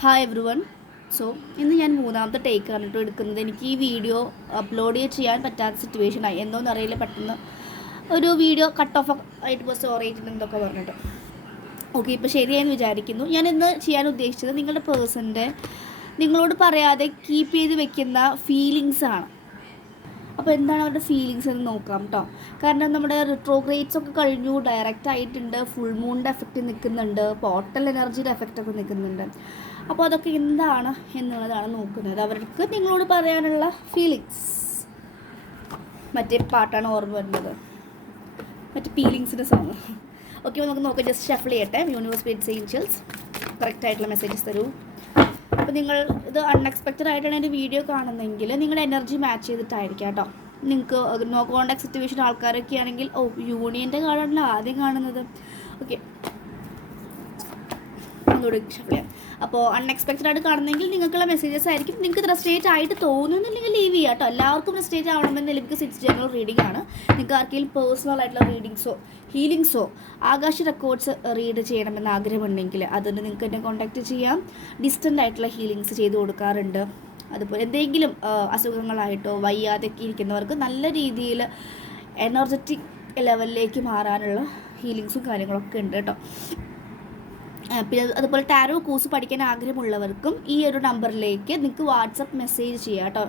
Hi every one. So ഇന്ന് ഞാൻ മൂന്നാമത്തെ ടേക്കാണ് കേട്ടോ എടുക്കുന്നത്. എനിക്ക് ഈ വീഡിയോ അപ്ലോഡ് ചെയ്യാൻ പറ്റാത്ത സിറ്റുവേഷനായി. എന്തോന്ന് അറിയില്ല, പെട്ടെന്ന് ഒരു വീഡിയോ കട്ട് ഓഫ് ആയിട്ട് ഇപ്പോൾ സ്റ്റോറേജ് എന്നൊക്കെ പറഞ്ഞിട്ട്. ഓക്കെ, ഇപ്പോൾ ശരിയായെന്ന് വിചാരിക്കുന്നു. ഞാൻ ഇന്ന് ചെയ്യാൻ ഉദ്ദേശിച്ചത് നിങ്ങളുടെ പേഴ്സൻ്റെ നിങ്ങളോട് പറയാതെ കീപ്പ് ചെയ്ത് വെക്കുന്ന ഫീലിങ്സാണ്. അപ്പോൾ എന്താണ് അവരുടെ ഫീലിങ്സ് എന്ന് നോക്കാം കേട്ടോ. കാരണം നമ്മുടെ റിട്രോഗ്രേഡ്സ് ഒക്കെ കഴിഞ്ഞു, ഡയറക്റ്റ് ആയിട്ടുണ്ട്, ഫുൾ മൂണിൻ്റെ എഫക്റ്റ് നിൽക്കുന്നുണ്ട്, പോർട്ടൽ എനർജിയുടെ എഫക്റ്റ് ഒക്കെ നിൽക്കുന്നുണ്ട്. അപ്പോൾ അതൊക്കെ എന്താണ് എന്നുള്ളതാണ് നോക്കുന്നത്. അവർക്ക് നിങ്ങളോട് പറയാനുള്ള ഫീലിങ്സ്. മറ്റേ പാട്ടാണ് ഓർമ്മ വരുന്നത്, മറ്റേ ഫീലിങ്സിൻ്റെ സോങ്. ഓക്കെ, നമുക്ക് നോക്കാം. ജസ്റ്റ് ഷഫിൾ ചെയ്യട്ടെ. യൂണിവേഴ്സ് സ്പിരിറ്റ്സ് ഏഞ്ചൽസ് കറക്റ്റായിട്ടുള്ള മെസ്സേജസ് തരൂ. അപ്പോൾ നിങ്ങൾ ഇത് അൺഎക്സ്പെക്റ്റഡ് ആയിട്ടാണ് എൻ്റെ വീഡിയോ കാണുന്നതെങ്കിൽ നിങ്ങളുടെ എനർജി മാച്ച് ചെയ്തിട്ടായിരിക്കാം കേട്ടോ. നിങ്ങൾക്ക് നോ കോണ്ടാക്ട് സിറ്റുവേഷൻ ആൾക്കാരൊക്കെ ആണെങ്കിൽ യൂണിയൻ്റെ കാർഡാണല്ലോ ആദ്യം കാണുന്നത്. ഓക്കെ, ഒന്നുകൂടി ഷഫിൾ ചെയ്യാം. അപ്പോൾ അൺഎക്സ്പെക്റ്റഡ് ആയിട്ട് കാണുന്നെങ്കിൽ നിങ്ങൾക്കുള്ള മെസ്സേജസ് ആയിരിക്കും. നിങ്ങൾക്ക് റെസ്ട്രേറ്റ് ആയിട്ട് തോന്നുന്നില്ലെങ്കിൽ ലീവ് ചെയ്യുക കേട്ടോ. എല്ലാവർക്കും റെസ്ട്രേറ്റ് ആവണമെന്നില്ല. എനിക്ക് 6 ജനറൽ റീഡിംഗ് ആണ്. നിങ്ങൾക്ക് ആർക്കെങ്കിലും പേഴ്സണൽ ആയിട്ടുള്ള റീഡിങ്സോ ഹീലിങ്സോ ആകാശ റെക്കോർഡ്സ് റീഡ് ചെയ്യണമെന്ന് ആഗ്രഹമുണ്ടെങ്കിൽ അതുകൊണ്ട് നിങ്ങൾക്ക് എന്നെ കോൺടാക്റ്റ് ചെയ്യാം. ഡിസ്റ്റൻ്റ് ആയിട്ടുള്ള ഹീലിങ്സ് ചെയ്ത് കൊടുക്കാറുണ്ട്. അതുപോലെ എന്തെങ്കിലും അസുഖങ്ങളായിട്ടോ വയ്യാതൊക്കെ ഇരിക്കുന്നവർക്ക് നല്ല രീതിയിൽ എനർജറ്റിക് ലെവലിലേക്ക് മാറാനുള്ള ഹീലിങ്സും കാര്യങ്ങളൊക്കെ ഉണ്ട് കേട്ടോ. പിന്നെ അതുപോലെ ടാരോ കോഴ്സ് പഠിക്കാൻ ആഗ്രഹമുള്ളവർക്കും ഈ ഒരു നമ്പറിലേക്ക് നിങ്ങൾക്ക് വാട്സപ്പ് മെസ്സേജ് ചെയ്യാം കേട്ടോ.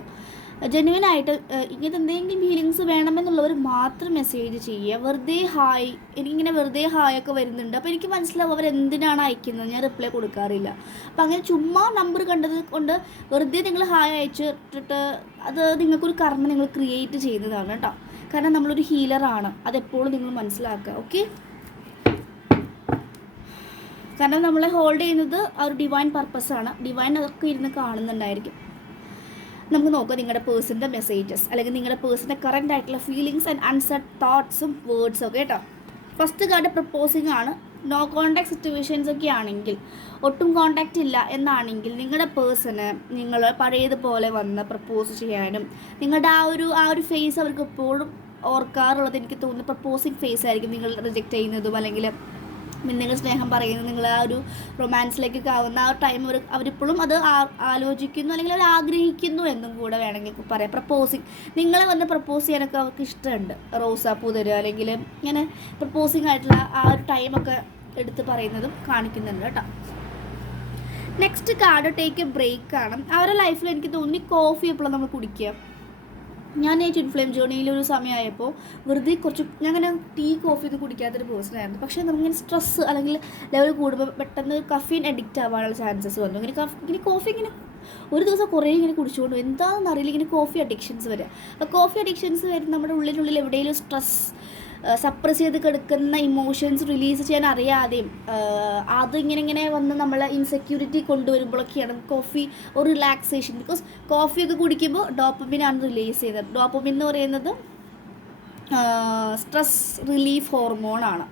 ജെന്യുവനായിട്ട് ഇങ്ങനത്തെ എന്തെങ്കിലും ഹീലിങ്സ് വേണമെന്നുള്ളവർ മാത്രം മെസ്സേജ് ചെയ്യുക. വെറുതെ ഹായ്, എനിക്കിങ്ങനെ വെറുതെ ഹായ് ഒക്കെ വരുന്നുണ്ട്. അപ്പോൾ എനിക്ക് മനസ്സിലാവും അവരെന്തിനാണ് അയക്കുന്നത്. ഞാൻ റിപ്ലൈ കൊടുക്കാറില്ല. അപ്പോൾ അങ്ങനെ ചുമ്മാ നമ്പർ കണ്ടത് കൊണ്ട് വെറുതെ നിങ്ങൾ ഹായ് അയച്ചിട്ടിട്ട് അത് നിങ്ങൾക്കൊരു കർമ്മ നിങ്ങൾ ക്രിയേറ്റ് ചെയ്യുന്നതാണ് കേട്ടോ. കാരണം നമ്മളൊരു ഹീലറാണ്, അതെപ്പോഴും നിങ്ങൾ മനസ്സിലാക്കുക. ഓക്കെ, കാരണം നമ്മളെ ഹോൾഡ് ചെയ്യുന്നത് ആ ഒരു ഡിവൈൻ പർപ്പസാണ്. ഡിവൈൻ അതൊക്കെ ഇരുന്ന് കാണുന്നുണ്ടായിരിക്കും. നമുക്ക് നോക്കാം നിങ്ങളുടെ പേഴ്സൻ്റെ മെസ്സേജസ് അല്ലെങ്കിൽ നിങ്ങളുടെ പേഴ്സൻ്റെ കറൻറ്റ് ആയിട്ടുള്ള ഫീലിങ്സ് ആൻഡ് അൺസെഡ് തോട്ട്സും വേർഡ്സും ഒക്കെ കേട്ടോ. ഫസ്റ്റ് കാർഡ് പ്രപ്പോസിങ് ആണ്. നോ കോണ്ടാക്ട് സിറ്റുവേഷൻസ് ഒക്കെ ആണെങ്കിൽ, ഒട്ടും കോണ്ടാക്റ്റ് ഇല്ല എന്നാണെങ്കിൽ നിങ്ങളുടെ പേഴ്സണ് നിങ്ങൾ പഴയതുപോലെ വന്ന് പ്രപ്പോസ് ചെയ്യാനും നിങ്ങളുടെ ആ ഒരു ഫേസ് അവർക്ക് എപ്പോഴും ഓർക്കാറുള്ളത് എനിക്ക് തോന്നുന്നു പ്രപ്പോസിങ് ഫേസ് ആയിരിക്കും. നിങ്ങൾ റിജക്റ്റ് ചെയ്യുന്നതും അല്ലെങ്കിൽ നിങ്ങൾ സ്നേഹം പറയുന്നത്, നിങ്ങൾ ആ ഒരു റൊമാൻസിലേക്കൊക്കെ ആവുന്ന ആ ടൈം അവരിപ്പോഴും അത് ആലോചിക്കുന്നു അല്ലെങ്കിൽ അവർ ആഗ്രഹിക്കുന്നു എന്നും കൂടെ വേണമെങ്കിൽ പറയാം. പ്രപ്പോസിങ്, നിങ്ങളെ വന്ന് പ്രപ്പോസ് ചെയ്യാനൊക്കെ അവർക്ക് ഇഷ്ടമുണ്ട്. റോസാപ്പൂ തരുക അല്ലെങ്കിൽ ഇങ്ങനെ പ്രപ്പോസിങ് ആയിട്ടുള്ള ആ ഒരു ടൈമൊക്കെ എടുത്ത് പറയുന്നതും കാണിക്കുന്നുണ്ട് കേട്ടോ. Next card take a break ആണ്. അവരുടെ ലൈഫിൽ എനിക്ക് തോന്നി കോഫി എപ്പോഴും നമ്മൾ കുടിക്കുക. ഞാൻ ഈ ട്വിൻ ഫ്ലെയിം ജേർണിയിലൊരു സമയമായപ്പോൾ വെറുതെ ഞാൻ അങ്ങനെ കോഫി ഒന്നും കുടിക്കാത്തൊരു പേഴ്സണായിരുന്നു. പക്ഷേ നമുക്കിങ്ങനെ സ്ട്രെസ്സ് അല്ലെങ്കിൽ ലെവൽ കൂടുമ്പോൾ പെട്ടെന്ന് കഫീൻ അഡിക്റ്റ് ആവാനുള്ള ചാൻസസ് വന്നു. ഇങ്ങനെ കോഫി ഇങ്ങനെ ഒരു ദിവസം കുറേ ഇങ്ങനെ കുടിച്ചുകൊണ്ട് എന്താണെന്ന് അറിയില്ല, ഇങ്ങനെ കോഫി അഡിക്ഷൻസ് വരിക. അപ്പോൾ കോഫി അഡിക്ഷൻസ് വരും നമ്മുടെ ഉള്ളിനുള്ളിൽ എവിടെയെങ്കിലും സ്ട്രെസ് സപ്രസ് ചെയ്ത് കിടക്കുന്ന ഇമോഷൻസ് റിലീസ് ചെയ്യാൻ അറിയാതെയും അതിങ്ങനെ വന്ന് നമ്മളെ ഇൻസെക്യൂരിറ്റി കൊണ്ടുവരുമ്പോഴൊക്കെയാണ് കോഫി ഒരു റിലാക്സേഷൻ. ബിക്കോസ് കോഫിയൊക്കെ കുടിക്കുമ്പോൾ ഡോപ്പമിനാണ് റിലീസ് ചെയ്യുന്നത്. ഡോപ്പമിൻ എന്ന് പറയുന്നത് സ്ട്രെസ് റിലീഫ് ഹോർമോണാണ്.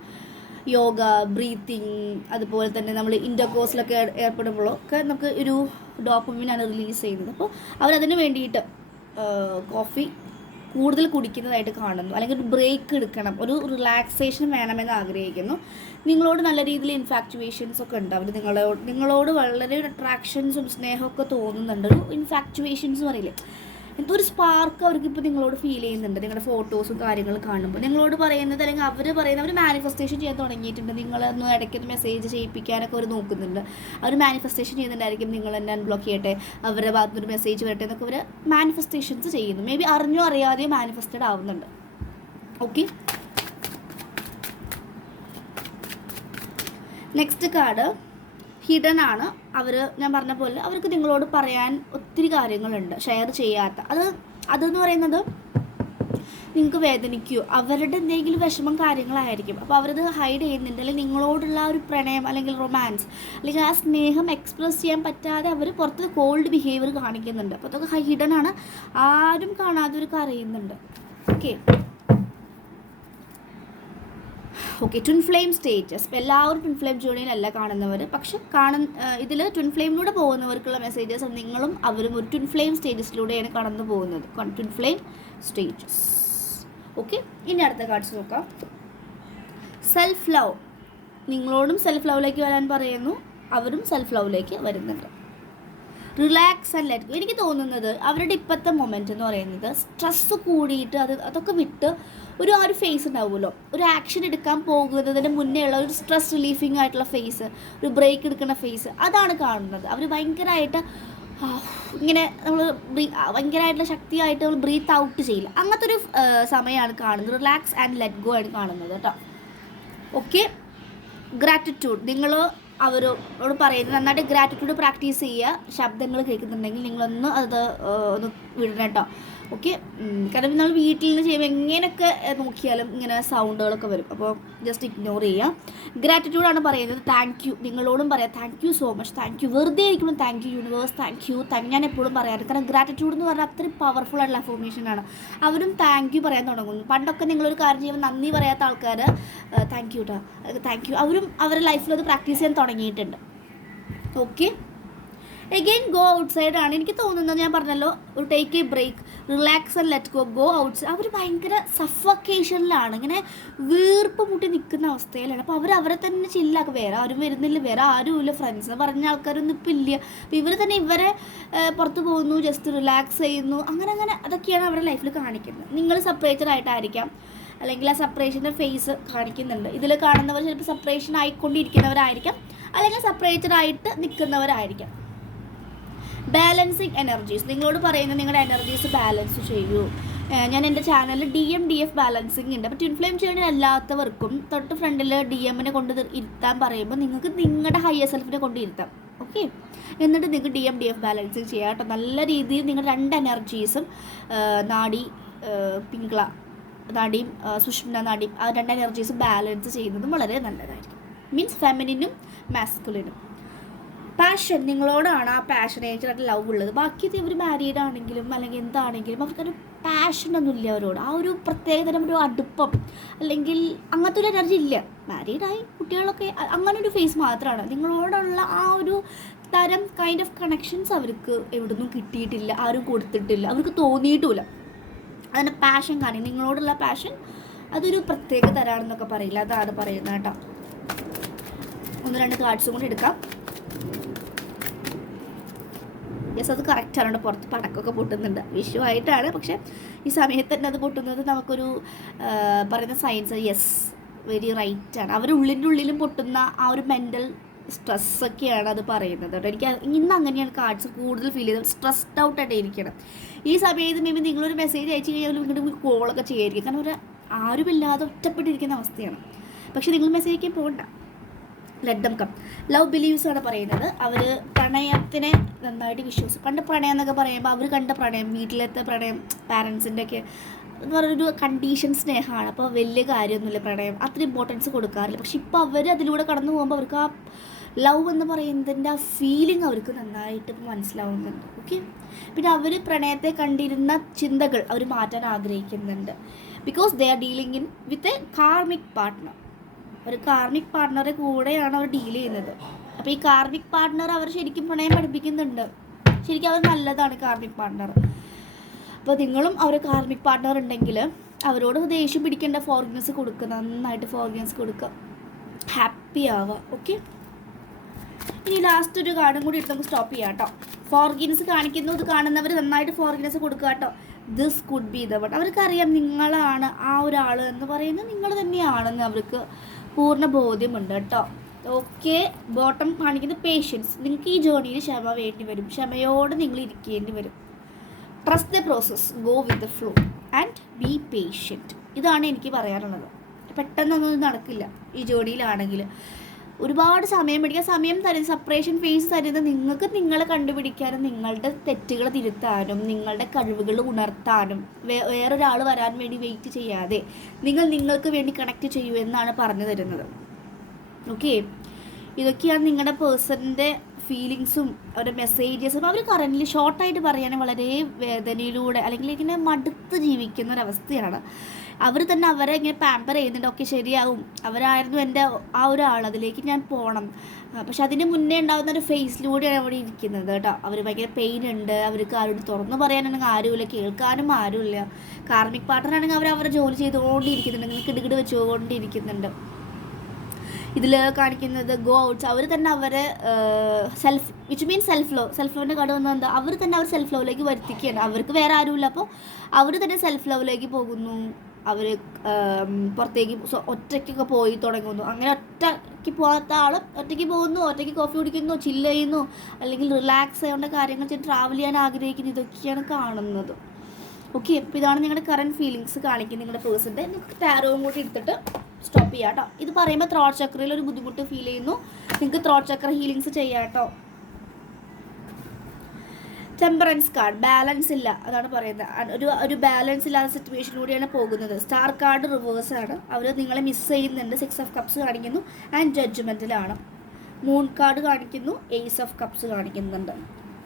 യോഗ, ബ്രീത്തിങ്, അതുപോലെ തന്നെ നമ്മൾ ഇൻ്റർകോഴ്സിലൊക്കെ ഏർപ്പെടുമ്പോഴൊക്കെ നമുക്ക് ഒരു ഡോപ്പമിനാണ് റിലീസ് ചെയ്യുന്നത്. അപ്പോൾ അവരതിന് വേണ്ടിയിട്ട് കോഫി കൂടുതൽ കുടിക്കുന്നതായിട്ട് കാണുന്നു. അല്ലെങ്കിൽ ഒരു ബ്രേക്ക് എടുക്കണം, ഒരു റിലാക്സേഷൻ വേണമെന്ന് ആഗ്രഹിക്കുന്നു. നിങ്ങളോട് നല്ല രീതിയിൽ ഇൻഫാക്ച്വേഷൻസ് ഒക്കെ ഉണ്ട്. അവർ നിങ്ങളോട് വളരെ ഒരു അട്രാക്ഷൻസും സ്നേഹമൊക്കെ തോന്നുന്നുണ്ട്. ഒരു ഇൻഫാക്ച്വേഷൻസ് പറയില്ലേ, എന്തോ ഒരു സ്പാർക്ക് അവർക്കിപ്പോൾ നിങ്ങളോട് ഫീൽ ചെയ്യുന്നുണ്ട്. നിങ്ങളുടെ ഫോട്ടോസും കാര്യങ്ങളും കാണുമ്പോൾ നിങ്ങളോട് പറയുന്നത് അല്ലെങ്കിൽ അവർ മാനിഫെസ്റ്റേഷൻ ചെയ്യാൻ തുടങ്ങിയിട്ടുണ്ട്. നിങ്ങളൊന്ന് ഇടയ്ക്കൊന്ന് മെസ്സേജ് ചെയ്യിപ്പിക്കാനൊക്കെ അവർ നോക്കുന്നുണ്ട്. അവർ മാനിഫെസ്റ്റേഷൻ ചെയ്യുന്നുണ്ടായിരിക്കും. നിങ്ങൾ എന്നെ അൺബ്ലോക്ക് ചെയ്യട്ടെ, അവരുടെ ഭാഗത്തുനിന്നൊരു മെസ്സേജ് വരട്ടെ എന്നൊക്കെ അവർ മാനിഫെസ്റ്റേഷൻസ് ചെയ്യുന്നു. മേ ബി അറിഞ്ഞോ അറിയാതെയോ മാനിഫെസ്റ്റഡ് ആവുന്നുണ്ട്. ഓക്കെ, നെക്സ്റ്റ് കാർഡ് ഹിഡൻ ആണ്. ഞാൻ പറഞ്ഞ പോലെ അവർക്ക് നിങ്ങളോട് പറയാൻ ഒത്തിരി കാര്യങ്ങളുണ്ട്, ഷെയർ ചെയ്യാത്ത. അതെന്ന് പറയുന്നത് നിങ്ങൾക്ക് വേദനിക്കുകയോ അവരുടെ എന്തെങ്കിലും വിഷമം കാര്യങ്ങളായിരിക്കും. അപ്പോൾ അവരത് ഹൈഡ് ചെയ്യുന്നുണ്ട്. അല്ലെങ്കിൽ നിങ്ങളോടുള്ള ഒരു പ്രണയം അല്ലെങ്കിൽ റൊമാൻസ് അല്ലെങ്കിൽ ആ സ്നേഹം എക്സ്പ്രസ് ചെയ്യാൻ പറ്റാതെ അവർ പുറത്ത് കോൾഡ് ബിഹേവിയർ കാണിക്കുന്നുണ്ട്. അപ്പോൾ അതൊക്കെ ഹിഡൻ ആണ്. ആരും കാണാത്തവർക്ക് അറിയുന്നുണ്ട്. Okay, twin flame stages. ഇപ്പോൾ എല്ലാവരും ട്വിൻ ഫ്ലെയിം ജേർണിയിലല്ല കാണുന്നവർ. പക്ഷെ ഇതിൽ ട്വിൻ ഫ്ലെയിമിലൂടെ പോകുന്നവർക്കുള്ള മെസ്സേജസ് നിങ്ങളും അവരും ഒരു ട്വിൻ ഫ്ലെയിം സ്റ്റേജസിലൂടെയാണ് കടന്നു പോകുന്നത്. Twin flame stages. ഓക്കെ, ഇനി അടുത്ത കാർഡ്സ് നോക്കാം. Self love. നിങ്ങളോടും സെൽഫ് ലവിലേക്ക് വരാൻ പറയുന്നു. അവരും സെൽഫ് ലവിലേക്ക് വരുന്നുണ്ട്. Relax and let go. എനിക്ക് തോന്നുന്നത് അവരുടെ ഇപ്പോഴത്തെ മൊമെൻ്റ് എന്ന് പറയുന്നത് സ്ട്രെസ്സ് കൂടിയിട്ട് അതൊക്കെ വിട്ട് ആ ഒരു ഫേസ് ഉണ്ടാവുമല്ലോ, ഒരു ആക്ഷൻ എടുക്കാൻ പോകുന്നതിന് മുന്നേ ഉള്ള ഒരു സ്ട്രെസ് റിലീഫിങ് ആയിട്ടുള്ള ഫേസ്, ഒരു ബ്രേക്ക് എടുക്കുന്ന ഫേസ്, അതാണ് കാണുന്നത്. അവർ ഭയങ്കരമായിട്ട് ഇങ്ങനെ നമ്മൾ ഭയങ്കരമായിട്ടുള്ള ശക്തിയായിട്ട് നമ്മൾ ബ്രീത്ത് ഔട്ട് ചെയ്യില്ല, അങ്ങനത്തെ ഒരു സമയമാണ് കാണുന്നത്. റിലാക്സ് ആൻഡ് ലെറ്റ് ഗോ ആണ് കാണുന്നത് കേട്ടോ. ഓക്കെ. ഗ്രാറ്റിറ്റ്യൂഡ്. നിങ്ങൾ അവരോട് പറയുന്നത് നന്നായിട്ട് ഗ്രാറ്റിറ്റ്യൂഡ് പ്രാക്ടീസ് ചെയ്യുക. ശബ്ദങ്ങൾ കേൾക്കുന്നുണ്ടെങ്കിൽ നിങ്ങളൊന്ന് ഒന്ന് വിടണം കേട്ടോ. ഓക്കെ. കാരണം നമ്മൾ വീട്ടിൽ നിന്ന് ചെയ്യുമ്പോൾ എങ്ങനെയൊക്കെ നോക്കിയാലും ഇങ്ങനെ സൗണ്ടുകളൊക്കെ വരും, അപ്പോൾ ജസ്റ്റ് ഇഗ്നോർ ചെയ്യുക. ഗ്രാറ്റിറ്റ്യൂഡാണ് പറയുന്നത്. Thank you. നിങ്ങളോടും പറയാം thank you so much, thank you. വെറുതെ ഇരിക്കുമ്പോൾ thank you universe, thank you ഞാൻ എപ്പോഴും പറയാറ്. കാരണം ഗ്രാറ്റിറ്റ്യൂഡ് എന്ന് പറഞ്ഞാൽ അത്രയും പവർഫുൾ ആയിട്ടുള്ള അഫോർമേഷനാണ്. അവരും താങ്ക് യു പറയാൻ തുടങ്ങുന്നു. പണ്ടൊക്കെ നിങ്ങളൊരു കാര്യം ചെയ്യുമ്പോൾ നന്ദി പറയാത്ത ആൾക്കാർ താങ്ക് യു കേട്ടോ, താങ്ക് യു, അവരും അവരുടെ ലൈഫിൽ അത് പ്രാക്ടീസ് ചെയ്യാൻ തുടങ്ങിയിട്ടുണ്ട്. ഓക്കെ. എഗെയിൻ ഗോ ഔട്ട്സൈഡ് ആണ് എനിക്ക് തോന്നുന്നത്. ഞാൻ പറഞ്ഞല്ലോ, ഒരു take a break, relax and let go outside. അവർ ഭയങ്കര സഫക്കേഷനിലാണ്, ഇങ്ങനെ വീർപ്പ് മുട്ടി നിൽക്കുന്ന അവസ്ഥയിലാണ്. അപ്പോൾ അവരെ തന്നെ ചില്ലാക്കും. വേറെ ആരും വരുന്നില്ല, വേറെ ആരുമില്ല, ഫ്രണ്ട്സ് പറഞ്ഞ ആൾക്കാരൊന്നും ഇപ്പം ഇല്ല. അപ്പോൾ ഇവർ തന്നെ ഇവരെ പുറത്ത് പോകുന്നു, ജസ്റ്റ് റിലാക്സ് ചെയ്യുന്നു, അങ്ങനെ അതൊക്കെയാണ് അവരുടെ ലൈഫിൽ കാണിക്കുന്നത്. നിങ്ങൾ സെപ്പറേറ്റഡ് ആയിട്ടായിരിക്കാം, അല്ലെങ്കിൽ ആ സെപ്പറേഷൻ്റെ ഫേസ് കാണിക്കുന്നുണ്ട്. ഇതിൽ കാണുന്നവർ ചിലപ്പോൾ സെപ്പറേഷൻ ആയിക്കൊണ്ടിരിക്കുന്നവരായിരിക്കാം, അല്ലെങ്കിൽ സെപ്പറേറ്റഡ് ആയിട്ട് നിൽക്കുന്നവരായിരിക്കാം. Balancing energies. നിങ്ങളോട് പറയുന്നത് നിങ്ങളുടെ എനർജീസ് ബാലൻസ് ചെയ്യൂ. ഞാൻ എൻ്റെ ചാനലിൽ DF ബാലൻസിങ് ഉണ്ട്. അപ്പോൾ ട്വിൻ ഫ്ലെയിം ജേർണി അല്ലാത്തവർക്കും തൊട്ട് ഫ്രണ്ടിൽ DMനെ കൊണ്ട് ഇരുത്താൻ പറയുമ്പോൾ നിങ്ങൾക്ക് നിങ്ങളുടെ ഹയർ സെൽഫിനെ കൊണ്ട് ഇരുത്താം. ഓക്കെ. എന്നിട്ട് നിങ്ങൾക്ക് DF ബാലൻസിങ് ചെയ്യാം കേട്ടോ. നല്ല രീതിയിൽ നിങ്ങളുടെ 2 എനർജീസും നാഡി, പിങ്കള നാഡിയും സുഷ്മന നാഡിയും, ആ 2 എനർജീസും ബാലൻസ് ചെയ്യുന്നതും വളരെ നല്ലതായിരിക്കും. മീൻസ് ഫെമിനിനും മാസ്കുലിനും. പാഷൻ. നിങ്ങളോടാണ് ആ പാഷനേറ്റായിട്ട് ലവ് ഉള്ളത്. ബാക്കി ഇവർ മാരീഡ് ആണെങ്കിലും അല്ലെങ്കിൽ എന്താണെങ്കിലും അവർക്കൊരു പാഷനൊന്നുമില്ല അവരോട്. ആ ഒരു പ്രത്യേകതരം ഒരു അടുപ്പം അല്ലെങ്കിൽ അങ്ങനത്തെ ഒരു എനർജി ഇല്ല. മാരീഡായി കുട്ടികളൊക്കെ അങ്ങനെ ഒരു ഫേസ് മാത്രമാണ്. നിങ്ങളോടുള്ള ആ ഒരു തരം കൈൻഡ് ഓഫ് കണക്ഷൻസ് അവർക്ക് എവിടുന്നും കിട്ടിയിട്ടില്ല, ആരും കൊടുത്തിട്ടില്ല, അവർക്ക് തോന്നിയിട്ടുമില്ല. അതിന് പാഷൻ കാണി. നിങ്ങളോടുള്ള പാഷൻ അതൊരു പ്രത്യേക തരാണെന്നൊക്കെ പറയില്ല, അതാണ് പറയുന്നത് കേട്ടോ. 1-2 കാർഡ്സും കൂടി എടുക്കാം. യെസ്, അത് കറക്റ്റാണ്. പുറത്ത് പടക്കമൊക്കെ പൊട്ടുന്നുണ്ട്, വിഷുവായിട്ടാണ്, പക്ഷേ ഈ സമയത്ത് തന്നെ അത് പൊട്ടുന്നത് നമുക്കൊരു പറയുന്ന സയൻസ്. Yes, very റൈറ്റാണ്. ഉള്ളിലും പൊട്ടുന്ന ആ ഒരു മെൻ്റൽ സ്ട്രെസ്സൊക്കെയാണ് അത് പറയുന്നത് കേട്ടോ. എനിക്ക് ഇന്ന് അങ്ങനെയാണ് കാർഡ്സ് കൂടുതൽ ഫീൽ ചെയ്തത്. സ്ട്രെസ്ഡ് ഔട്ടായിട്ട് ഇരിക്കണം ഈ സമയത്ത്. മേ ബി നിങ്ങളൊരു മെസ്സേജ് അയച്ചു കഴിഞ്ഞാൽ ഇങ്ങോട്ട് കോളൊക്കെ ചെയ്യായിരിക്കും, കാരണം ആരുമില്ലാതെ ഒറ്റപ്പെട്ടിരിക്കുന്ന അവസ്ഥയാണ്. പക്ഷേ നിങ്ങൾ മെസ്സേജ് അയക്കാൻ പോകണ്ട. Let them come. Love believes ആണ് പറയുന്നത്. അവർ പ്രണയത്തിനെ നന്നായിട്ട് വിശ്വസിക്കും. പണ്ട് പ്രണയം എന്നൊക്കെ പറയുമ്പോൾ അവർ കണ്ട പ്രണയം, വീട്ടിലത്തെ പ്രണയം, പാരൻസിൻ്റെ ഒക്കെ എന്ന് പറഞ്ഞൊരു കണ്ടീഷൻ സ്നേഹമാണ്. അപ്പോൾ വലിയ കാര്യമൊന്നുമില്ല, പ്രണയം അത്ര ഇമ്പോർട്ടൻസ് കൊടുക്കാറില്ല. പക്ഷെ ഇപ്പോൾ അവർ അതിലൂടെ കടന്നു പോകുമ്പോൾ അവർക്ക് ആ ലവ് എന്ന് പറയുന്നതിൻ്റെ ആ ഫീലിംഗ് അവർക്ക് നന്നായിട്ട് മനസ്സിലാവുന്നുണ്ട്. ഓക്കെ. പിന്നെ അവർ പ്രണയത്തെ കണ്ടിരുന്ന ചിന്തകൾ അവർ മാറ്റാൻ ആഗ്രഹിക്കുന്നുണ്ട്. Because they are dealing with a karmic partner. ഒരു കാർമിക് പാർട്ട്ണറെ കൂടെയാണ് അവർ ഡീൽ ചെയ്യുന്നത്. അപ്പോൾ ഈ കാർമിക് പാർട്ട്ണർ അവർ ശരിക്കും പ്രണയം പഠിപ്പിക്കുന്നുണ്ട്. ശരിക്കും അവർ നല്ലതാണ് കാർമിക് പാർട്ട്ണർ. അപ്പോൾ നിങ്ങളും അവർ കാർമിക് പാർട്ട്ണർ ഉണ്ടെങ്കിൽ അവരോട് ദേഷ്യം പിടിക്കേണ്ട, ഫോർഗിവ്നെസ് കൊടുക്കുക, നന്നായിട്ട് ഫോർഗിവ്നെസ് കൊടുക്കുക, ഹാപ്പി ആവുക. ഓക്കെ. ഇനി ലാസ്റ്റ് ഒരു കാർഡും കൂടി എടുത്ത് നമുക്ക് സ്റ്റോപ്പ് ചെയ്യാം കേട്ടോ. ഫോർഗിവ്നെസ് കാണിക്കുന്നത് കാണുന്നവർ നന്നായിട്ട് ഫോർഗിവ്നെസ് കൊടുക്കുക കേട്ടോ. This could be the one. അവർക്കറിയാം നിങ്ങളാണ് ആ ഒരാൾ എന്ന് പറയുന്നത്, നിങ്ങൾ തന്നെയാണെന്ന് അവർക്ക് പൂർണ്ണ ബോധ്യമുണ്ട് കേട്ടോ. ഓക്കെ. ബോട്ടം കാണിക്കുന്ന പേഷ്യൻസ്. നിങ്ങൾക്ക് ഈ ജേർണിയിൽ ക്ഷമ വേണ്ടി വരും, ക്ഷമയോടെ നിങ്ങൾ ഇരിക്കേണ്ടി വരും. Trust the process, go with the flow and be patient. ഇതാണ് എനിക്ക് പറയാനുള്ളത്. പെട്ടെന്നൊന്നും നടക്കില്ല ഈ ജേർണിയിലാണെങ്കിൽ. ഒരുപാട് സമയം പിടിക്കുക. സമയം തരുന്ന സെപ്പറേഷൻ ഫേസ് തരുന്നത് നിങ്ങൾക്ക് നിങ്ങളെ കണ്ടുപിടിക്കാനും നിങ്ങളുടെ തെറ്റുകൾ തിരുത്താനും നിങ്ങളുടെ കഴിവുകൾ ഉണർത്താനും വേറൊരാൾ വരാൻ വേണ്ടി വെയിറ്റ് ചെയ്യാതെ നിങ്ങൾക്ക് വേണ്ടി കണക്ട് ചെയ്യൂ എന്നാണ് പറഞ്ഞു തരുന്നത്. ഓക്കെ. ഇതൊക്കെയാണ് നിങ്ങളുടെ പേഴ്സണിൻ്റെ ഫീലിങ്സും അവരുടെ മെസ്സേജസും. അവർ കറൻ്റ് ഷോർട്ടായിട്ട് പറയുകയാണെങ്കിൽ വളരെ വേദനയിലൂടെ അല്ലെങ്കിൽ ഇങ്ങനെ മടുത്ത് ജീവിക്കുന്ന ഒരവസ്ഥയാണ്. അവർ തന്നെ അവരെ ഇങ്ങനെ പാമ്പർ ചെയ്യുന്നുണ്ട്. ഓക്കെ, ശരിയാവും, അവരായിരുന്നു എൻ്റെ ആ ഒരാൾ, അതിലേക്ക് ഞാൻ പോകണം. പക്ഷെ അതിന് മുന്നേ ഉണ്ടാകുന്ന ഒരു ഫേസിലൂടെയാണ് അവിടെ ഇരിക്കുന്നത് കേട്ടോ. അവർ ഭയങ്കര പെയിൻ ഉണ്ട്, അവർക്ക് ആരോട് തുറന്നു പറയാനാണെങ്കിൽ ആരുമില്ല, കേൾക്കാനും ആരുമില്ല. കാർമിക് പാർട്ട്ണറാണെങ്കിൽ അവരുടെ ജോലി ചെയ്തുകൊണ്ടിരിക്കുന്നുണ്ട്, നിങ്ങൾക്ക് ഇടുകിട് വെച്ചുകൊണ്ടിരിക്കുന്നുണ്ട്. ഇതിൽ കാണിക്കുന്നത് ഗോ ഔട്ട്സ്. അവർ തന്നെ അവരെ സെൽഫ് വിച്ച് മീൻസ് സെൽഫ് ലവിൻ്റെ കാർഡ് വന്നാൽ എന്താ, അവർ തന്നെ അവർ സെൽഫ് ലവിലേക്ക് വരുത്തിക്കുകയാണ്. അവർക്ക് വേറെ ആരുമില്ല, അപ്പോൾ അവർ തന്നെ സെൽഫ് ലവിലേക്ക് പോകുന്നു. അവർ പുറത്തേക്ക് ഒറ്റയ്ക്കൊക്കെ പോയി തുടങ്ങുന്നു. അങ്ങനെ ഒറ്റയ്ക്ക് പോകാത്ത ആൾ ഒറ്റയ്ക്ക് പോകുന്നു, ഒറ്റയ്ക്ക് കോഫി കുടിക്കുന്നു, ചില്ല് ചെയ്യുന്നു, അല്ലെങ്കിൽ റിലാക്സ് ചെയ്യേണ്ട കാര്യങ്ങൾ ചെയ്ത് ട്രാവൽ ചെയ്യാൻ ആഗ്രഹിക്കുന്നു. ഇതൊക്കെയാണ് കാണുന്നത്. ഓക്കെ, അപ്പോൾ ഇതാണ് നിങ്ങളുടെ കറൻറ്റ് ഫീലിങ്സ് കാണിക്കുന്നത് നിങ്ങളുടെ പേഴ്സൻ്റെ. നിങ്ങൾക്ക് ടാരോയും കൂടി എടുത്തിട്ട് സ്റ്റോപ്പ് ചെയ്യാം കേട്ടോ. ഇത് പറയുമ്പോൾ ത്രോട്ട് ചക്രയിൽ ഒരു ബുദ്ധിമുട്ട് ഫീൽ ചെയ്യുന്നു, നിങ്ങൾക്ക് ത്രോട്ട് ചക്ര ഹീലിങ്സ് ചെയ്യാം കേട്ടോ. ടെമ്പറൻസ് കാർഡ്, ബാലൻസ് ഇല്ല, അതാണ് പറയുന്നത്. ഒരു ബാലൻസ് ഇല്ലാത്ത സിറ്റുവേഷനിലൂടെയാണ് പോകുന്നത്. സ്റ്റാർ കാർഡ് റിവേഴ്സാണ്, അവർ നിങ്ങളെ മിസ് ചെയ്യുന്നുണ്ട്. 6 ഓഫ് കപ്സ് കാണിക്കുന്നു ആൻഡ് ജഡ്ജ്മെൻറ്റിലാണ്. മൂൺ കാർഡ് കാണിക്കുന്നു, ഏസ് ഓഫ് കപ്സ് കാണിക്കുന്നുണ്ട്.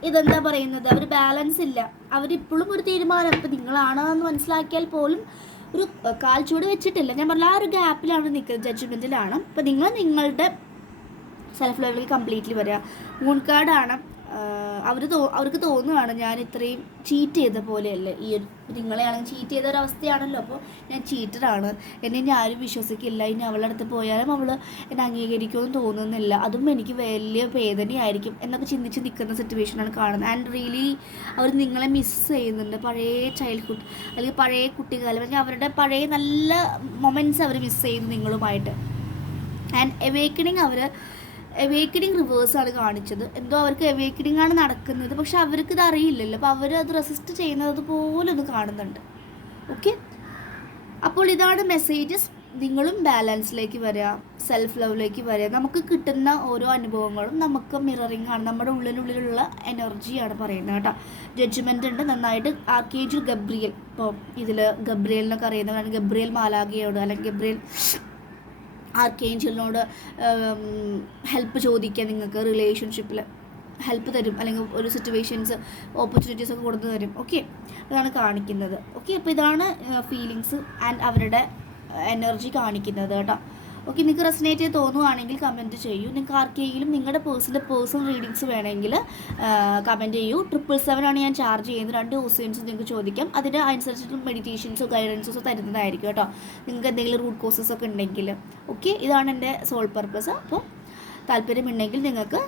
ഇതെന്താ പറയുന്നത്, അവർ ബാലൻസ് ഇല്ല, അവരിപ്പോഴും ഒരു തീരുമാനം, ഇപ്പോൾ നിങ്ങളാണെന്ന് മനസ്സിലാക്കിയാൽ പോലും ഒരു കാൽ ചൂട് വെച്ചിട്ടില്ല. ഞാൻ പറഞ്ഞ ആ ഒരു ഗ്യാപ്പിലാണ് നിൽക്കുന്നത്, ജഡ്ജ്മെൻറ്റിലാണ്. അപ്പോൾ നിങ്ങൾ നിങ്ങളുടെ സെൽഫ് ലെവലിൽ കംപ്ലീറ്റ്ലി വരിക. മൂൺ കാർഡാണ്, അവർക്ക് തോന്നുകയാണ് ഞാൻ ഇത്രയും ചീറ്റ് ചെയ്ത പോലെയല്ലേ, ഈ ഒരു നിങ്ങളെയാണെങ്കിൽ ചീറ്റ് ചെയ്ത ഒരവസ്ഥയാണല്ലോ, അപ്പോൾ ഞാൻ ചീറ്ററാണ്, എന്നെ ഞാനും വിശ്വസിക്കില്ല, ഇനി അവളുടെ അടുത്ത് പോയാലും അവൾ എന്നെ അംഗീകരിക്കുമെന്ന് തോന്നുന്നില്ല, അതും എനിക്ക് വലിയ വേദനയായിരിക്കും എന്നൊക്കെ ചിന്തിച്ച് നിൽക്കുന്ന സിറ്റുവേഷനാണ് കാണുന്നത്. ആൻഡ് റിയലി അവർ നിങ്ങളെ മിസ് ചെയ്യുന്നുണ്ട്, പഴയ ചൈൽഡ്ഹുഡ് അല്ലെങ്കിൽ പഴയ കുട്ടിക്കാലം, അല്ലെങ്കിൽ അവരുടെ പഴയ നല്ല മൊമെൻറ്റ്സ് അവർ മിസ് ചെയ്യുന്നു നിങ്ങളുമായിട്ട്. ആൻഡ് എവേക്കണിങ് റിവേഴ്സാണ് കാണിച്ചത്. എന്തോ അവർക്ക് എവേക്കണിങ് ആണ് നടക്കുന്നത്, പക്ഷെ അവർക്ക് ഇത് അറിയില്ലല്ലോ, അപ്പോൾ അവർ അത് റെസിസ്റ്റ് ചെയ്യുന്നത് പോലെ ഒന്ന് കാണുന്നുണ്ട്. ഓക്കെ, അപ്പോൾ ഇതാണ് മെസ്സേജസ്. നിങ്ങളും ബാലൻസിലേക്ക് വരിക, സെൽഫ് ലവിലേക്ക് വരിക. നമുക്ക് കിട്ടുന്ന ഓരോ അനുഭവങ്ങളും നമുക്ക് മിററിങ് ആണ്, നമ്മുടെ ഉള്ളിലുള്ള എനർജിയാണ് പറയുന്നത് കേട്ടോ. ജഡ്ജ്മെൻ്റ് ഉണ്ട് നന്നായിട്ട്. ആർക്കേഞ്ചൽ ഗബ്രിയേൽ, ഇപ്പോൾ ഇതിൽ ഗബ്രിയേലിനൊക്കെ അറിയുന്നവരാണ്, ഗബ്രിയേൽ മാലാഖയോട് അല്ലെങ്കിൽ ഗബ്രിയേൽ ആർക്കേഞ്ചലിനോട് ഹെൽപ്പ് ചോദിക്കുക, നിങ്ങൾക്ക് റിലേഷൻഷിപ്പിൽ ഹെൽപ്പ് തരും, അല്ലെങ്കിൽ ഒരു സിറ്റുവേഷൻസ് ഓപ്പർച്യൂണിറ്റീസ് ഒക്കെ കൊടുത്തു തരും. ഓക്കെ, അതാണ് കാണിക്കുന്നത്. ഓക്കെ, അപ്പോൾ ഇതാണ് ഫീലിങ്സ് ആൻഡ് അവരുടെ എനർജി കാണിക്കുന്നത് കേട്ടോ. ഓക്കെ, നിങ്ങൾക്ക് റെസനേറ്റ് ചെയ്ത് തോന്നുവാണെങ്കിൽ കമൻറ്റ് ചെയ്യൂ. നിങ്ങൾക്ക് ആർക്കെങ്കിലും നിങ്ങളുടെ പേഴ്സണൽ റീഡിങ്സ് വേണമെങ്കിൽ കമൻറ്റ് ചെയ്യൂ. 777 ആണ് ഞാൻ ചാർജ് ചെയ്യുന്നത്. 2 ക്വസ്റ്റ്യൻസ് നിങ്ങൾക്ക് ചോദിക്കാം, അതിന് അനുസരിച്ചിട്ട് മെഡിറ്റേഷൻസോ ഗൈഡൻസോ തരുന്നതായിരിക്കും കേട്ടോ, നിങ്ങൾക്ക് എന്തെങ്കിലും റൂട്ട് കോസസ് ഒക്കെ ഉണ്ടെങ്കിൽ. ഓക്കെ, ഇതാണ് എൻ്റെ സോൾ പർപ്പസ്. അപ്പോൾ താല്പര്യമുണ്ടെങ്കിൽ നിങ്ങൾക്ക്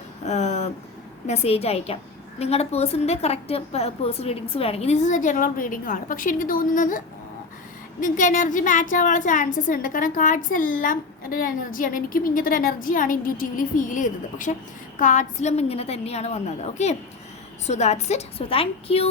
മെസ്സേജ് അയക്കാം. നിങ്ങളുടെ പേഴ്സണിൻ്റെ കറക്റ്റ് പേഴ്സണൽ റീഡിങ്സ് വേണമെങ്കിൽ. This is A general reading ആണ്, പക്ഷേ എനിക്ക് തോന്നുന്നത് നിങ്ങൾക്ക് എനർജി മാച്ച് ആവാനുള്ള ചാൻസസ് ഉണ്ട്, കാരണം കാർഡ്സ് എല്ലാം ഒരു എനർജിയാണ്. എനിക്കും ഇങ്ങനത്തെ ഒരു എനർജിയാണ് ഇൻറ്റ്യൂട്ടീവ്ലി ഫീൽ ചെയ്തത്, പക്ഷേ കാർഡ്സിലും ഇങ്ങനെ തന്നെയാണ് വന്നത്. Okay, so that's it. So thank you.